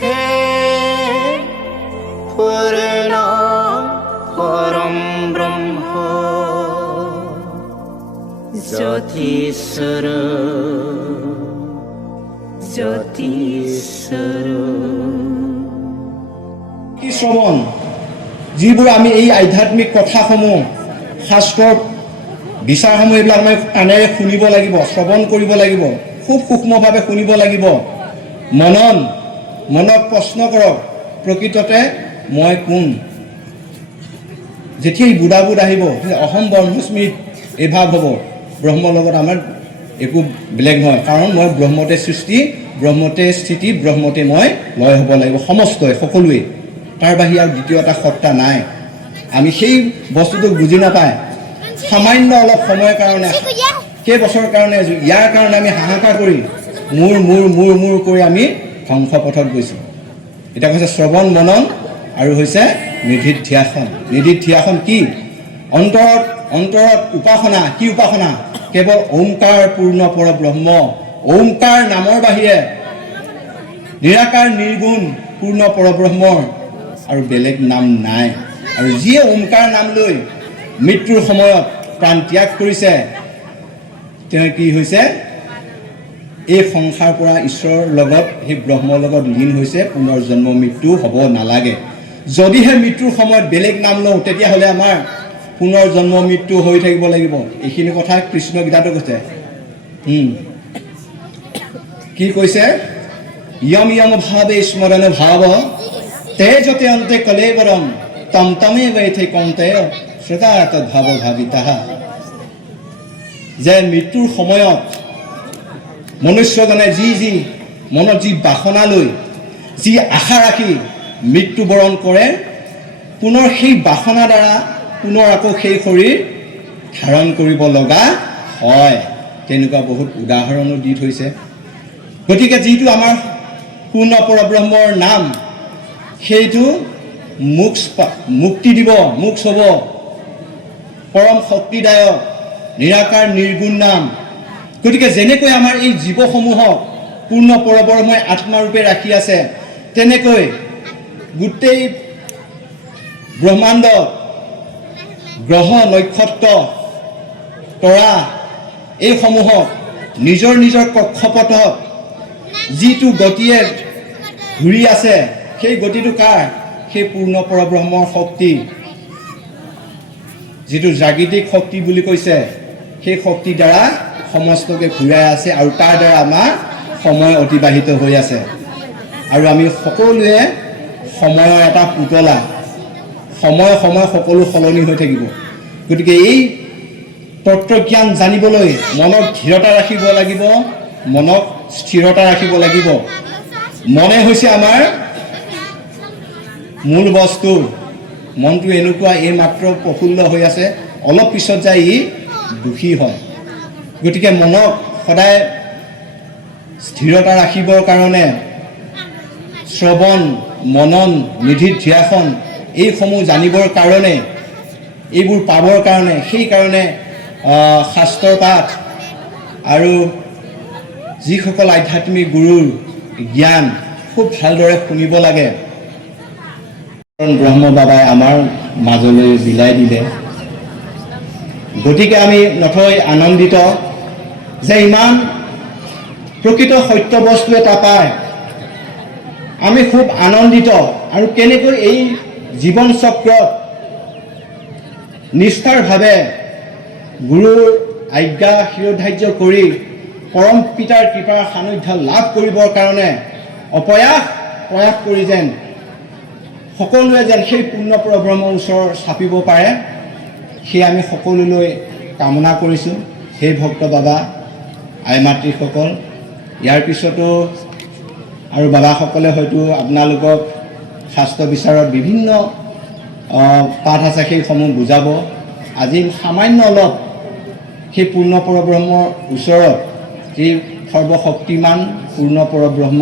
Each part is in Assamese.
হে পূৰ্ণ পৰম ব্ৰহ্ম জ্যোতিস্বৰ জ্যোতিস্বৰ। কি শ্ৰৱণ, যিবোৰ আমি এই আধ্যাত্মিক কথাসমূহ শাস্ত্ৰৰ বিচাৰসমূহ এইবিলাক আমি কাণেৰে শুনিব লাগিব, শ্ৰৱণ কৰিব লাগিব, খুব সূক্ষ্মভাৱে শুনিব লাগিব। মনক প্ৰশ্ন কৰক, প্ৰকৃততে মই কোন? যেতিয়া এই বুধাবোধ আহিব, অহম ব্ৰহ্মস্মিত এই ভাৱ হ'ব, ব্ৰহ্মৰ লগত আমাৰ একো বেলেগ নহয়, কাৰণ মই ব্ৰহ্মতে সৃষ্টি, ব্ৰহ্মতে স্থিতি, ব্ৰহ্মতে মই লয় হ'ব লাগিব, সমস্তই সকলোৱে। তাৰ বাহিৰে আৰু দ্বিতীয় এটা সত্তা নাই। আমি সেই বস্তুটোক বুজি নাপায় সামান্য অলপ সময়ৰ কাৰণে, কেইবছৰৰ কাৰণে, ইয়াৰ কাৰণে আমি হাহাকাৰ কৰি মূৰ কৰি আমি ধ্বংস পথত গৈছোঁ। এতিয়া কৈছে শ্ৰৱণ মনন আৰু হৈছে নিধিধ্যাসন। নিধিধ্যাসন কি? অন্তৰত উপাসনা। কি উপাসনা? কেৱল ওমকাৰ পূৰ্ণ পৰব্ৰহ্ম, ওমকাৰ নামৰ বাহিৰে নিৰাকাৰ নিৰ্গুণ পূৰ্ণ পৰব্ৰহ্মৰ আৰু বেলেগ নাম নাই। আৰু যিয়ে ওমকাৰ নাম লৈ মৃত্যুৰ সময়ত প্ৰাণ ত্যাগ কৰিছে, তেওঁ কি হৈছে? এই সংসাৰ পৰা ঈশ্বৰৰ লগত, সেই ব্ৰহ্মৰ লগত লীন হৈছে, পুনৰ জন্ম মৃত্যু হ'ব নালাগে। যদিহে মৃত্যুৰ সময়ত বেলেগ নাম লওঁ, তেতিয়াহ'লে আমাৰ পুনৰ জন্ম মৃত্যু হৈ থাকিব লাগিব। এইখিনি কথা কৃষ্ণ গীতাটো কৈছে। কি কৈছে? ইয়ম ইয়ম ভাৱে স্মৰণ ভাৱ তেজতে অন্তে কলেবৰম তম তমে বৈথে কন্তেয় শ্ৰোতা তদ্ভাৱ ভাবিতাহা। যে মৃত্যুৰ সময়ত মনুষ্যজনে যি মনত যি বাসনা লৈ, যি আশা ৰাখি মৃত্যুবৰণ কৰে, পুনৰ সেই বাসনা দ্বাৰা পুনৰ আকৌ সেই শৰীৰ ধাৰণ কৰিব লগা হয়। তেনেকুৱা বহুত উদাহৰণো দি থৈছে। গতিকে যিটো আমাৰ পূৰ্ণ পৰব্ৰহ্মৰ নাম, সেইটো মুক্তি দিব, মোক্ষ হ'ব, পৰম শক্তিদায়ক নিৰাকাৰ নিৰ্গুণ নাম। গতিকে যেনেকৈ আমাৰ এই জীৱসমূহক পূৰ্ণ পৰব্ৰহ্মই আত্মাৰূপে ৰাখি আছে, তেনেকৈ গোটেই ব্ৰহ্মাণ্ডত গ্ৰহ নক্ষত্ৰ তৰা এইসমূহক নিজৰ নিজৰ কক্ষপথত যিটো গতিয়ে ঘূৰি আছে, সেই গতিটো কাৰ? সেই পূৰ্ণ পৰব্ৰহ্মৰ শক্তি, যিটো জাগৃতিক শক্তি বুলি কৈছে, সেই শক্তিৰ দ্বাৰা সমস্তকে ঘূৰাই আছে আৰু তাৰ দ্বাৰা আমাৰ সময় অতিবাহিত হৈ আছে। আৰু আমি সকলোৱে সময়ৰ এটা পুতলা, সময় সকলো সলনি হৈ থাকিব। গতিকে এই তত্ত্বজ্ঞান জানিবলৈ মনক ধীৰতা ৰাখিব লাগিব, মনক স্থিৰতা ৰাখিব লাগিব। মনে হৈছে আমাৰ মূল বস্তু। মনটো এনেকুৱা, এই মাত্ৰ প্ৰফুল্ল হৈ আছে, অলপ পিছত যায় ই দুখী হয়। গতিকে মনক সদায় স্থিৰতা ৰাখিবৰ কাৰণে শ্ৰৱণ মনন নিধিধ্যাসন এইসমূহ জানিবৰ কাৰণে, এইবোৰ পাবৰ কাৰণে, সেইকাৰণে শাস্ত্ৰৰ পাঠ আৰু যিসকল আধ্যাত্মিক গুৰুৰ জ্ঞান খুব ভালদৰে শুনিব লাগে। ব্ৰহ্ম বাবাই আমাৰ মাজলৈ বিলাই দিলে। গতিকে আমি নথৈ আনন্দিত যে ইমান প্ৰকৃত সত্য বস্তু এটা পায়। আমি খুব আনন্দিত। আৰু কেনেকৈ এই জীৱন চক্ৰত নিষ্ঠাৰভাৱে গুৰুৰ আজ্ঞা শিৰোধাৰ্য কৰি পৰম পিতাৰ কৃপাৰ সান্নিধ্য লাভ কৰিবৰ কাৰণে প্ৰয়াস কৰি যেন সকলোৱে যেন সেই পূৰ্ণ পৰব্ৰহ্মৰ ওচৰ চাপিব পাৰে, সেয়ে আমি সকলোলৈ কামনা কৰিছোঁ। সেই ভক্ত বাবা আই মাতৃসকল, ইয়াৰ পিছতো আৰু বাবাসকলে হয়তো আপোনালোকক শাস্ত্ৰ বিচাৰত বিভিন্ন পাঠ আছে, সেইসমূহ বুজাব। আজি সামান্য অলপ সেই পূৰ্ণ পৰব্ৰহ্মৰ ওচৰত, যি সৰ্বশক্তিমান পূৰ্ণ পৰব্ৰহ্ম,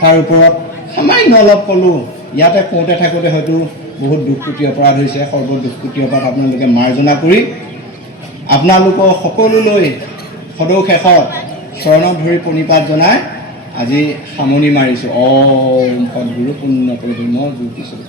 তাৰ ওপৰত সামান্য অলপ ক'লোঁ। ইয়াতে কওঁতে থাকোঁতে হয়তো বহুত দুষ্কৃতি অপৰাধ হৈছে। সৰ্বদুষ্কৃতি অপৰাধ আপোনালোকে মাৰ্জনা কৰি আপোনালোকৰ সকলোলৈ সদৌ শেষত চৰণত ধৰি প্ৰণিপাত জনাই আজি সামৰণি মাৰিছোঁ। ওম সদ্গুৰু পুণ্য প্ৰদম জ্যোতি স্বৰূপ